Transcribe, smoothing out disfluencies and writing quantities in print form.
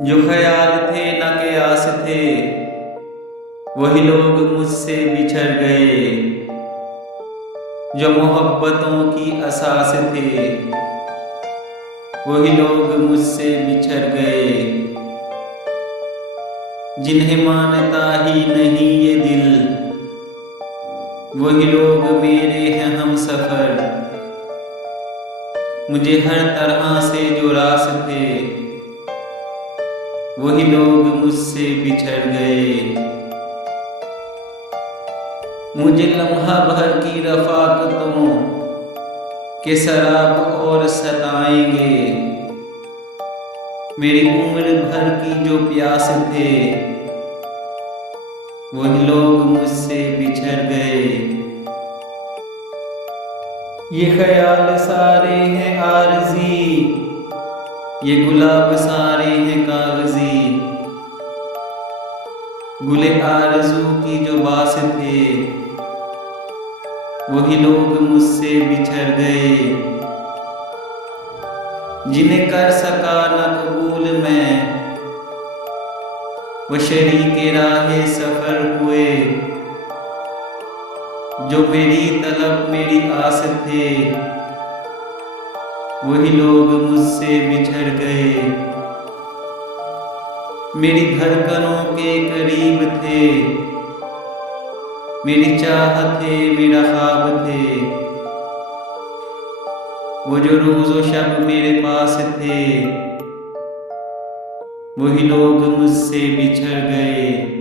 जो ख्याल थे न के आस थे, वही लोग मुझसे बिछड़ गए। जो मोहब्बतों की असास थे, वही लोग मुझसे बिछड़ गए। जिन्हें मानता ही नहीं ये दिल, वही लोग मेरे हैं हम सफर। मुझे हर तरह से जो रास थे, वही लोग मुझसे बिछड़ गए। मुझे लम्हा भर की रफ़ाक़तों के शराब और सताएंगे। मेरी उम्र भर की जो प्यास थे, वही लोग मुझसे बिछड़ गए। ये ख्याल सारे हैं आरज़ी, ये गुलाब सारे हैं कागज़ी। गुले आरज़ू की जो बास थे, वही लोग मुझसे बिछड़ गए। जिन्हें कर सका न कबूल मैं, वो शरीके राहे सफ़र हुए। जो मेरी तलब मेरी आस थे, वही लोग मुझसे बिछड़ गए। मेरी धड़कनों के करीब थे, मेरी चाहते मेरा ख्वाब थे। वो जो रोज़ो शब मेरे पास थे, वही लोग मुझसे बिछड़ गए।